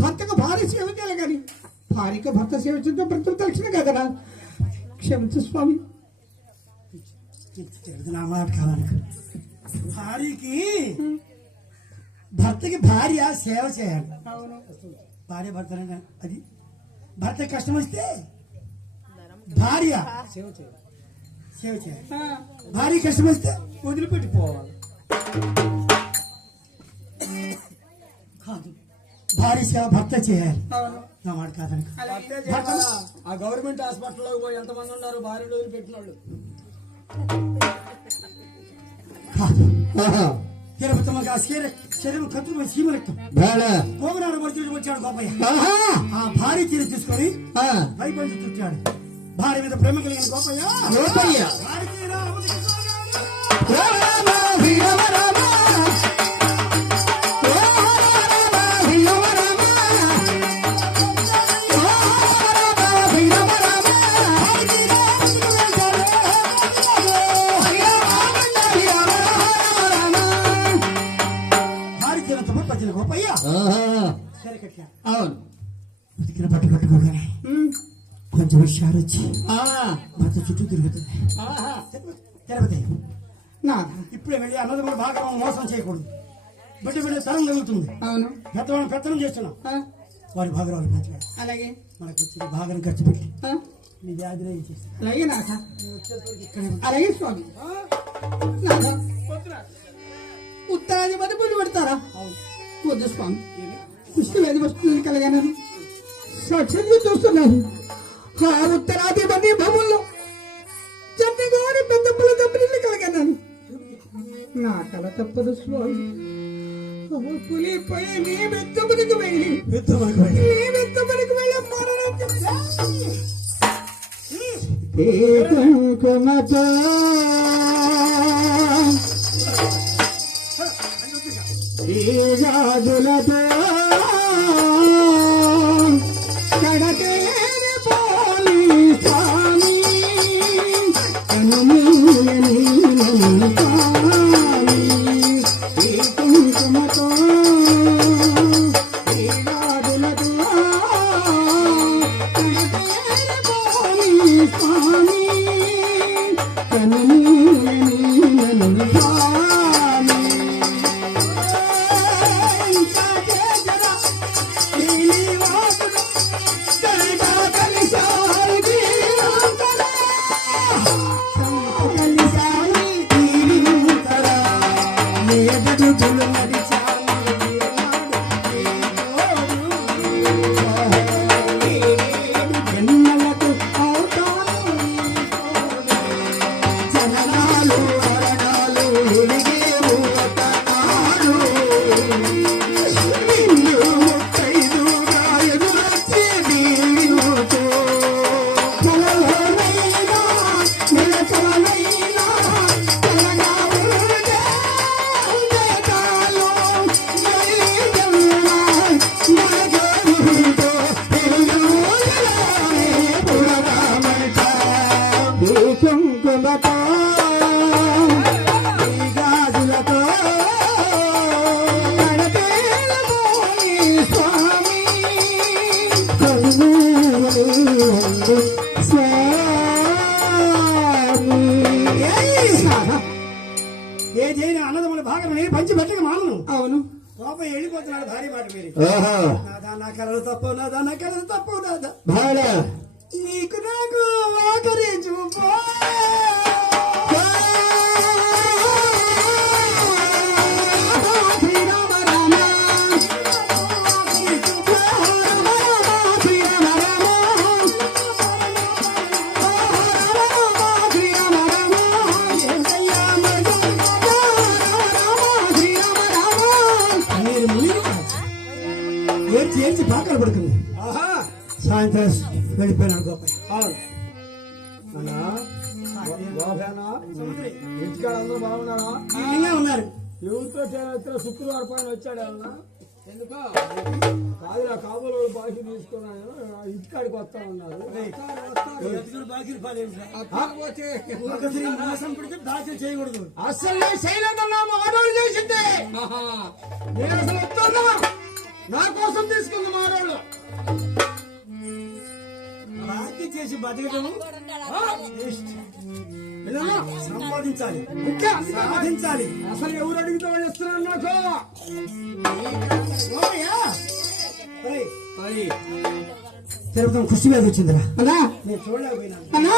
భర్తకు భార్య సేవ చేయాలి కానీ భార్యకు భర్త సేవించడం భర్తలు తక్షణ కదరా క్షమించు స్వామి. నా మాట భార్యకి భర్తకి భార్య సేవ చేయాలి. భార్య భర్త అది. భర్త కష్టం వస్తే భార్య సేవ చేయాలి. సేవ చేయాలి. భార్య కష్టం వస్తే వదిలిపెట్టిపోవాలి కాదు. భార్య సేవ భర్త చేయాలి. నా మాట ఆ గవర్నమెంట్ హాస్పిటల్లో ఎంతమంది ఉన్నారు? భార్యలు వదిలిపెట్టిన వాళ్ళు శరీరం శరీరం కత్తులు సీమ రక్తం. గోగునాడు మరుచుడు వచ్చాడు గోపయ్య ఆ భార్య చీర తీసుకొని చుట్టాడు భార్య మీద ప్రేమ కలిగిన గోపయ్య. గోపయ్య. తిరుపతి. నాథ ఇప్పుడే వెళ్ళి అన్నదమ్ముల బాగా మనం మోసం చేయకూడదు. బిడ్డ బిడ్డ తరం కలుగుతుంది అవును. పెద్దవాళ్ళని పెత్తనం చేస్తున్నాం. ఆ, వారి భాగరాలు పంచలేదు. అలాగే. మనకు వచ్చిన భాగం ఖర్చు పెట్టి. నీ వ్యాధిలో చేస్తాను అలాగే నాథ. అలాగే స్వామి. నాథ. ఉత్తరాధిపతి పుల్లు పెడతారా? వద్దు స్వామి. కుష్టి వ్యాధి వస్తుంది కలగానని సాక్షిగా చూస్తున్నాను. ఆ ఉత్తరాధిపతి భవన్లో చంద్రగోరి పెద్దమ్మల దెబ్బలు కలిగాను నా కల తప్పదు స్వామి. ఆ పులి పోయి నీ మెత్తమునికి వెళ్ళి నీ మెత్తమునికి వెళ్ళి మరణం. ఏ కుంకుమతో ఈ ఏదైనా అన్నదమ్ముల భాగం నేను పంచి పెట్టక మానను. అవును. కోపం వెళ్ళిపోతున్నాడు భార్య మాట మీరు నాదా నా కలలు తప్పు నాదా నా కలలు తప్పు నాదా. నీకు నాకు ఆఖరి చూపు. వెళ్ళిపోయినాడు ఇంటికాడ అందరూ బాగున్నారా ఇంకా ఉన్నారు. శుక్రవారం పైన వచ్చాడు అన్న ఎందుకో? కాదు నా కాబోలు బాకీ తీసుకున్నాను ఇంటికాడికి వస్తా ఉన్నారు. చేయకూడదు. అసలు నేను చేయలేదన్నా మా ఆడవాళ్ళు చేసింది. నేను అసలు వస్తున్నా నా కోసం తీసుకుంది మా ఆడవాళ్ళు బాకీ చేసి బతకడం? సంపాదించాలి. సాధించాలి. అసలు ఎవరు అడిగితే వాళ్ళు ఇస్తున్నారు నాకు? తిరుపతి కృషి మీద వచ్చిందిరా అన్నా! నేను చూడలేకపోయినాను అన్నా!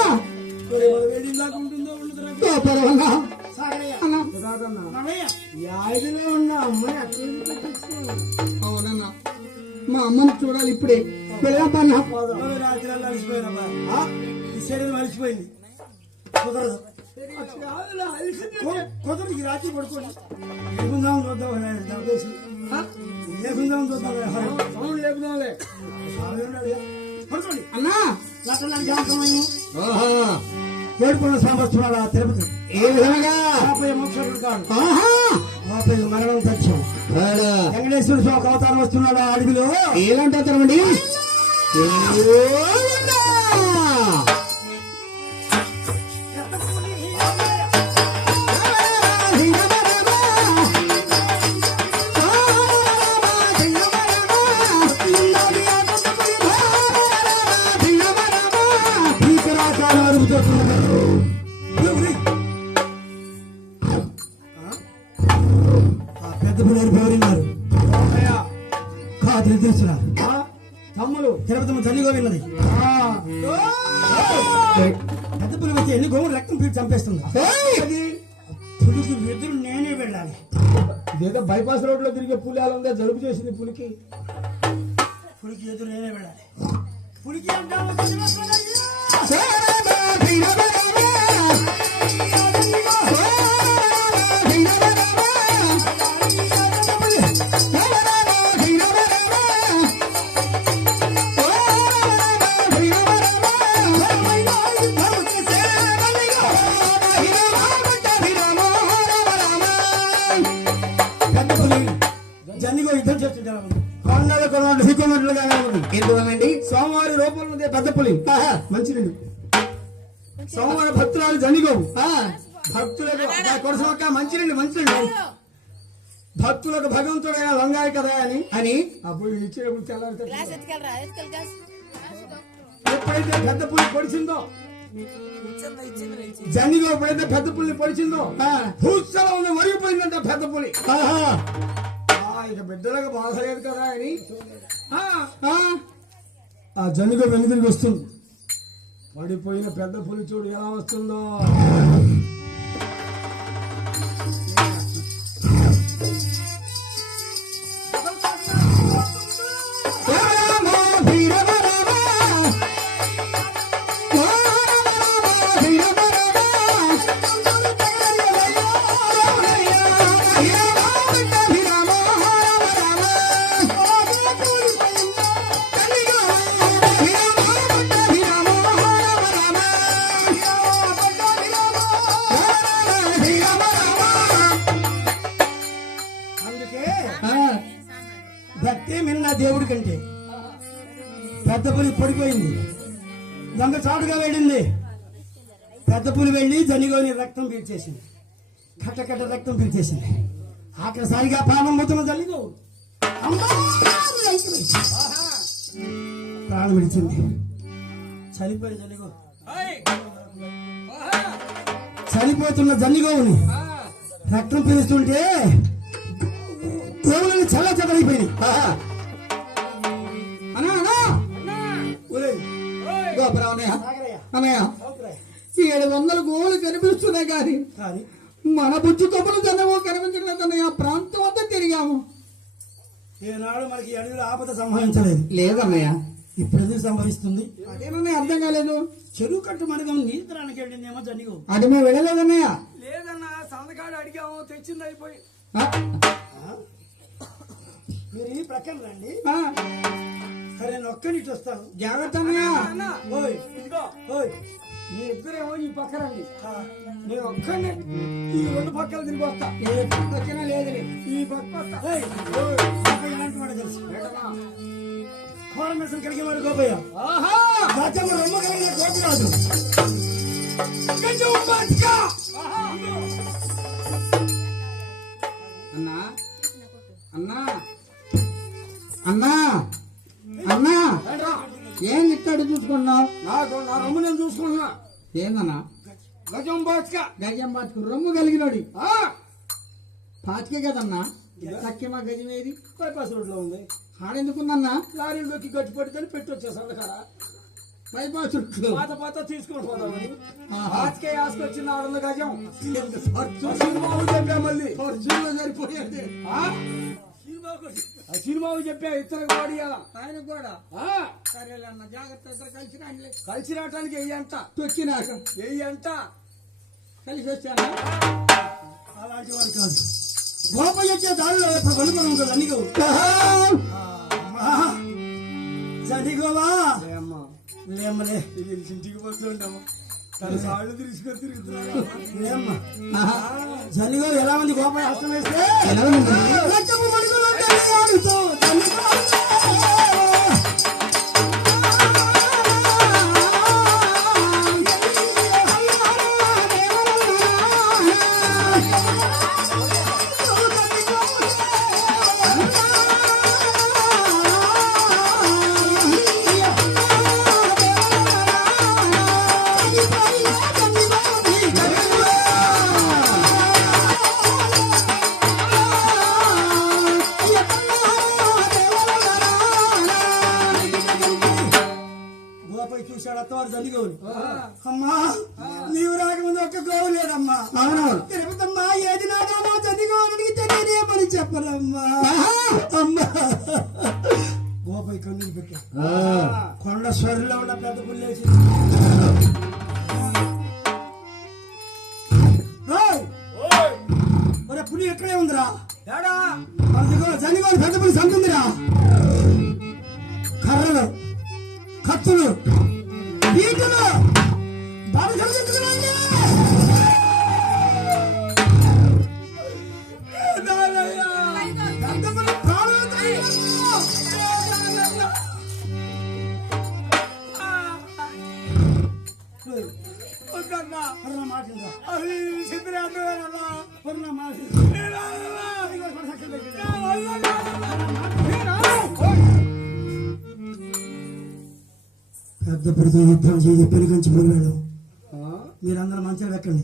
ఒరేయ్, మన వేడి ఇలాగా ఉంటుందో ఉండదురా? అవునన్నా. మా అమ్మని చూడాలి ఇప్పుడే? ఈ శరీరం అలసిపోయింది కుదరదు. ఈ రాత్రి పడుకోండి. ఏముందాం చూద్దాం? ఏముందాం చూద్దాం. సౌండ్. పడుకోండి. అన్నా. ఏడుకున్న సాంబస్తున్నాడా తిరుపతి. ఏ విధంగా? ఆపై మోక్షుడు కాడు ఆహా. ఆపై మరణం వెంకటేశ్వర స్వామి అవతారం వస్తున్నాడు అడవిలో? ఏలంటే అతనండి పులి చేసింది పులికి. పులికి ఎదురు నేనే వెళ్ళాలి? పులికి అంటాము అని? అప్పుడు ఇచ్చినప్పుడు ఎప్పుడైతే పెద్ద పులి పొడిచిందో? జనిగో ఎప్పుడైతే పెద్ద పులిని పొడిచిందో? భూస్థలం ఉంది ఒరిగిపోయిందంట పెద్ద పులి. ఇక బిడ్డలకు బాధ లేదు కదా అని. ఆ, ఆ, ఆ జన్నిగో వెన్ను తిరిగి వస్తుంది. పడిపోయిన పెద్ద పులి చూడు ఎలా వస్తుందో. అందుకే దొంగ చాటుగా వెళ్ళింది. పెద్ద పులి వెళ్ళి జనిగోని రక్తం పీల్చేసింది. కట్టకట్ట రక్తం పీల్చేసింది. ఆఖరిసారిగా ప్రాణం పోతున్న జల్లిగో ప్రాణం విడిచింది. చనిపోయిన జల్లిగో చనిపోతున్న జల్లిగోవుని రక్తం పీలుస్తుంటే దేవుని చల్ల చెదరైపోయింది అన్నయ్య. ఏడు వందల గోవులు కనిపిస్తున్నాయి కానీ మన బుజ్జి కొమ్మలు జనమో కనిపించలేదు అన్నయ్య ప్రాంతం అంతా తిరిగాము. ఈనాడు మనకి అడవిలో ఆపద సంభవించలేదు. లేదన్నయ్య. ఇప్పుడు సంభవిస్తుంది? అదేనన్నయ్య అర్థం కాలేదు. చెరువు కట్టు మార్గం నీతరానికి వెళ్ళిందేమో జనిగో. అటు మేము వెళ్ళలేదన్నయ్య. లేదన్నా సంతకాడు అడిగాము తెచ్చింది అయిపోయి. మీరు ఈ ప్రక్కన రండి. సరే నీటి వస్తాను. జాగ్రత్త మీ ఇద్దరేమో ఈ పక్క రండి నేను ఒక్కనే ఈ రెండు పక్కలు తిరిగి వస్తా. ఏ పక్క వచ్చినా లేదులే. ఈ పక్క వస్తా. ఎలాంటి వాడో తెలుసు. కోర మిషన్ కలిగి వాడు గోపయ్య. గజము రొమ్మ కలిగిన గోపిరాజు అన్నా. అన్నా. అన్నా. ఏం ఇట్టాడు చూసుకున్నావు? నాకు నా రొమ్ము నేను చూసుకుంటున్నా. ఏందన్నా? గజం బాచ్క గజం పాతికి రొమ్ము కలిగినోడి. పాతికే కదన్నా? తక్కేమా గజం ఏది? బైపాస్ రోడ్లో ఉంది. ఆడెందుకుందన్నా? లారీలోకి గట్టి పట్టుకొని పెట్టి వచ్చేసాను అక్కడ బైపాస్ రూట్లో. పాత పాత తీసుకొని పోదామని. ఆచకే ఆసుకొచ్చిన వందల గజం. మళ్ళీ. సరిపోయేది. ఆ? ఆ సినిమా ఊరు చెప్పా ఇతరకు వాడియాల ఆయన కూడా? ఆ? సరేలే అన్న జాగ్రత్త ఇద్దరు కలిసి రాండిలే కలిసి రావటానికి వెయ్యి అంట? తొక్కినాక వెయ్యి అంట? కలిసి వచ్చాను? అలాంటి వాడు కాదు. గోపయ్య వచ్చే దారిలో వెనుకొని ఉంటుంది అన్ని చదిగోవా అమ్మా లేమ్మలే ఇంటికి పోతుంటాము తన జనిగో ఎలా ఉంది గోపయ్య హస్తం వేస్తే? పెద్ద పెద్ద యుద్ధం చేసి పెరిగించి పోయినాడు మీరందరూ మంచిగా పెట్టండి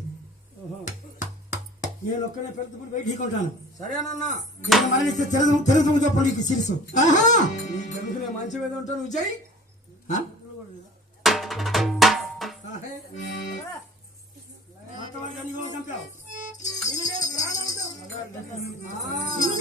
నేను ఒక్కనే పెద్ద బయటికి కొంటాను సరేనన్నా నేను మరణిస్తే తెలుగు తెలుగు చెప్పండి నీకు శిరసు నీ తెలుగునే మంచి మీద ఉంటాను విజయ్. చంపావు. నిన్ను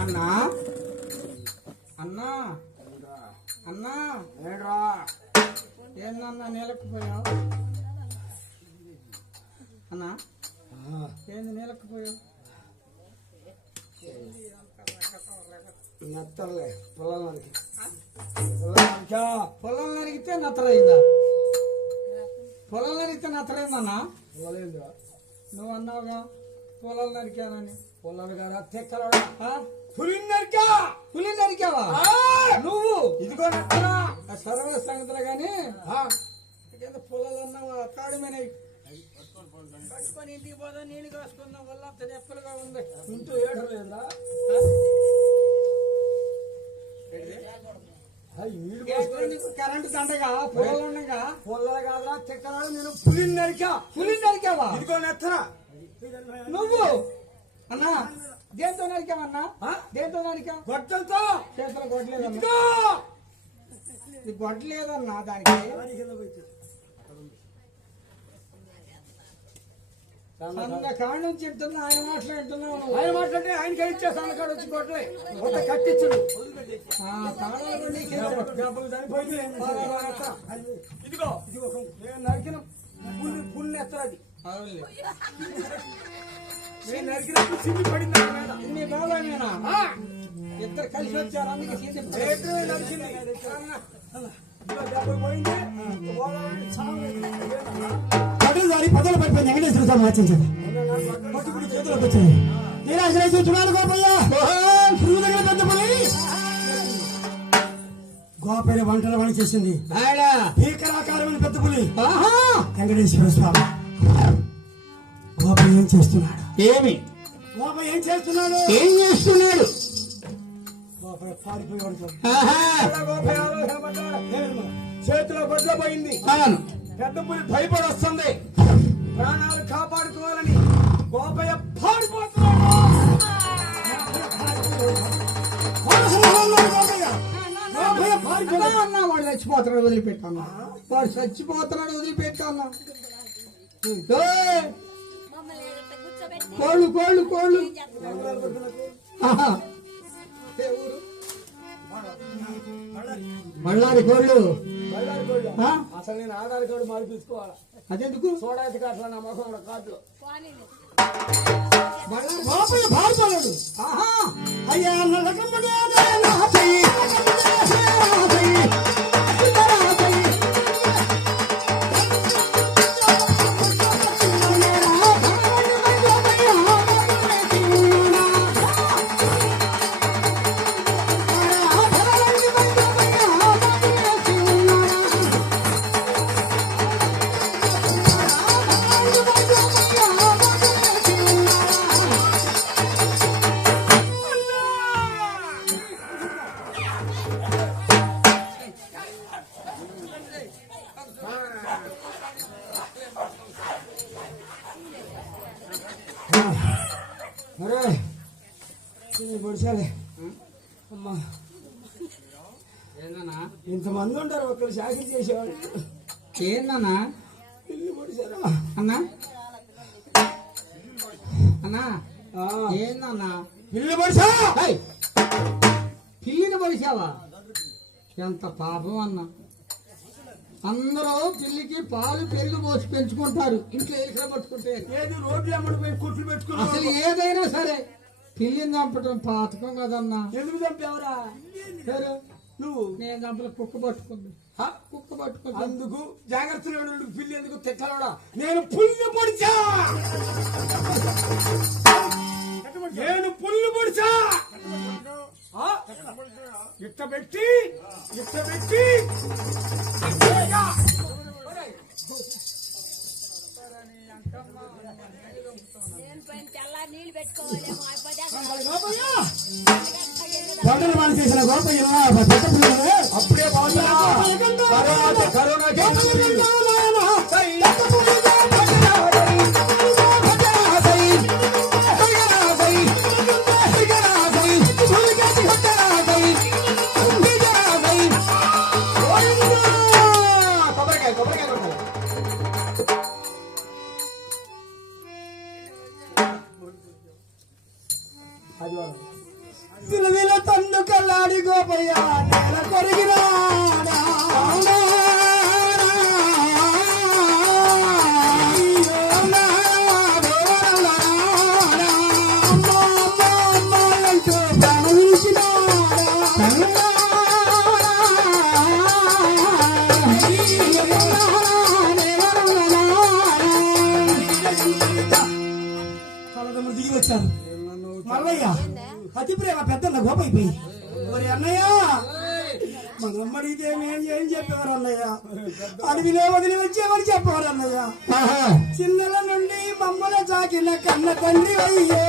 అన్నా? అన్నా? అన్నా? ఏడ్రా ఏందన్నా నేలకపోయావు అన్నా? ఏంది నేలకపోయావు నత్తలే పొలాలకి పొలాలకా పొలం నరిగితే నత్తరైందా? పొలం నరిగితే నత్తరైందన్నా నువ్వు అన్నావుగా పొలాలు నరికానని. పొలాలు కదా తెక్కలోడా ఆ? పులి నరికా పులి నరికావా ఆ! నువ్వు? ఇదిగో నచ్చరా ఆ సర్వ సంగతులు ఆ, కింద పొలాలన్నా కాడమేనే కట్టుకొని ఇంటికి పోదా? నీళ్ళు కాసుకున్న వల్ల అంత ఉంది. ఇంటూ ఏడు లేదురా అయ్యి నీళ్ళు పోసుకొని నీకు కరెంటు దండగా? పొలాలు ఉండగా పొల్ల కాదురా చెక్కరాడు నేను పులి నరికా పులి నరికావా ఇదిగో నెత్తరా నువ్వు? అన్నా? దేంతో నరికావన్నా ఆ? దేంతో నరికావు గొడ్డలతో చేతులు ఇది కొట్టలేదన్నా దానికి? కాడ నుంచి చెప్తున్నా ఆయన మాట్లాడుతున్నావు నువ్వు. ఆయన మాట్లాడితే ఆయనకి ఇచ్చే సన్నకాడు వచ్చి కొట్టలే. కొత్త కట్టించుడు. ఇదిగో. ఇదిగో నేను నరికిన పుల్లి పుల్లి అవునులే. నేను నరికినప్పుడు సిమ్మి పడింది? నా మీద ఇది మీ బాబాయేనా? ఆ! ఇద్దరు కలిసి వచ్చారు అందుకే సీత రేత్రే నరికింది ఇదిగో డబ్బులు పోయింది. పోవాలని చావు పట్టుదారి పదవులు పడిపోయింది. వెంకటేశ్వర స్వామి పట్టుకుడి చేతులకు వచ్చాయి నీరాశ్రయించి చూడాలి గోపయ్య. పురుగు దగ్గర పెద్ద పని గోపయ్య వంటల పని చేసింది. భీకరాకారమైన పెద్ద పులి. వెంకటేశ్వర స్వామి. ఏం చేస్తున్నాడు? ఏమి? ఏం చేస్తున్నాడు? ఏం చేస్తున్నాడు. చేతిలో గొడ్ల పోయింది. పెద్ద పులి భయపడి వస్తుంది ప్రాణాలు కాపాడుకోవాలని గోపయ్య పారిపోతున్నాడు. వాడు చచ్చిపోతున్నాడు వదిలిపెట్టాను వాడు చచ్చిపోతున్నాడు వదిలిపెట్టాను కోళ్ళు కోళ్ళు కోళ్ళు? బళ్ళారి కోళ్ళు? అసలు నేను ఆధార్ కార్డు మార్పించుకోవాలా అదెందుకు చూడాలి కాట్లా నా మొఖం కార్డులో ఆహా అయ్యా ఇంతమంది ఉంటారు ఒకరు శాఖ చేసేవాళ్ళు. ఏందన్నా ఇల్లు పొడిచారా. అన్నా? అన్నా? ఏందన్నా ఇల్లు పొడిచా! పిల్లిని పొడిచావా? ఎంత పాపం అన్న. అందరూ పిల్లికి పాలు పెరుగు పోసి పెంచుకుంటారు. ఇంట్లో ఎలుకల పట్టుకుంటే. అసలు ఏదైనా సరే. పిల్లిని చంపడం పాతకం కదన్నా. ఎందుకు చంపావురా? నువ్వు? నేను చంపల కుక్క పట్టుకుంది. ఆ? కుక్క పట్టుకుంది. అందుకు జాగ్రత్తలో పిల్లి ఎందుకు తెక్కలోడా నేను పుల్లు పొడిచా! నేను పుల్లు పొడిచా! ఆ? ఇట్ట పెట్టి ఇట్ట పెట్టి. నేను పైన తెల్లారి నీళ్ళు పెట్టుకోవాలేమో అయిపోతే గోపయ్య పంటలు పని చేసిన నేల మల్లయ్య అతి ప్రేమ పెద్దన్న గోపైపోయి. మరి అన్నయ్య! అమ్మడితే మేము ఏం చెప్పేవారు అన్నయ్య? అడవిలో వదిలి వచ్చేవారు చెప్పేవారు అన్నయ్య. చిన్నల నుండి మమ్మల చాకిన కన్న తండ్రి అయ్యో.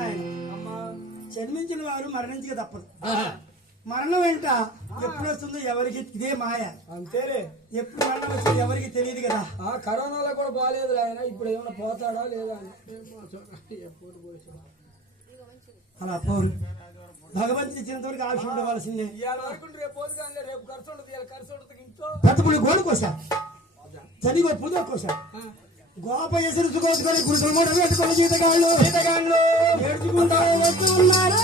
ఆయన. జన్మించిన వారు మరణించక తప్పదు. మరణం వెంట ఎప్పుడు వస్తుందో ఎవరికి ఇదే మాయ. అంతేలే. ఎప్పుడు మరణం వచ్చిందో ఎవరికి తెలియదు కదా. ఆ కరోనాలో కూడా బాగాలేదు ఆయన. ఇప్పుడు ఏమైనా పోతాడా లేదా అలా పోరు. భగవంతుడు ఇచ్చినంత వరకు ఆయుష్ ఉండవలసిందే. రేపు పోదు కానీ రేపు ఖర్చు ఇవాళ ఖర్చు ఉండదు ఇంట్లో పెద్దపుడు గోడు కోసా. చదివో పుదో కోసా. గోప ఎసురు చుకోసుకొని గురుకుల మూట పెట్టుకొని జీతగాళ్ళు జీతగాళ్ళు. ఏడ్చుకుంటా వస్తూ ఉన్నారు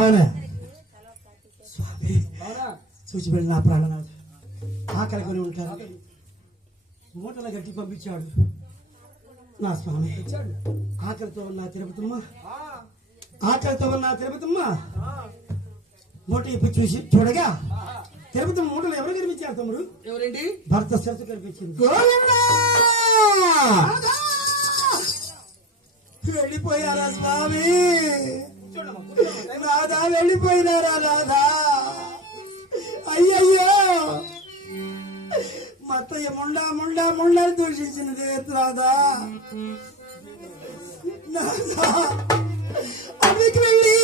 అవునా స్వామి చూచిబడి నా ప్రాణనాథ్ ఆకలి కొని ఉంటారు మూటల గట్టి పంపించాడు. నా స్వామి ఆకలితో ఉన్న తిరుపతమ్మ. ఆకలితో ఉన్న తిరుపతమ్మ. మూట ఇప్పుడు చూసి చూడగా తిరుపతి మూటలు ఎవరు కనిపించారు తమ్ముడు? ఎవరండి? భర్త సరస్సు కనిపించింది. వెళ్ళిపోయారా స్వామి. రాధా వెళ్ళిపోయినారా రాధా అయ్యయ్యో మత్తయ్య ముండా ముండా ముండా అని దూషించినది రాధా నాథా, అడవికి వెళ్ళి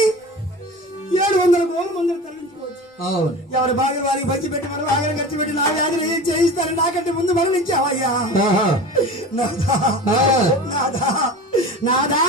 ఏడు వందల గోలు మందులు తరలించుకోవచ్చు అవును ఎవరి బాగా వారికి పంచి పెట్టి మనం బాగా ఖర్చు పెట్టి నా వ్యాధులు ఏం చేయిస్తారు నాకంటే ముందు మరణించావయ్యా నాదా నాదా నాదా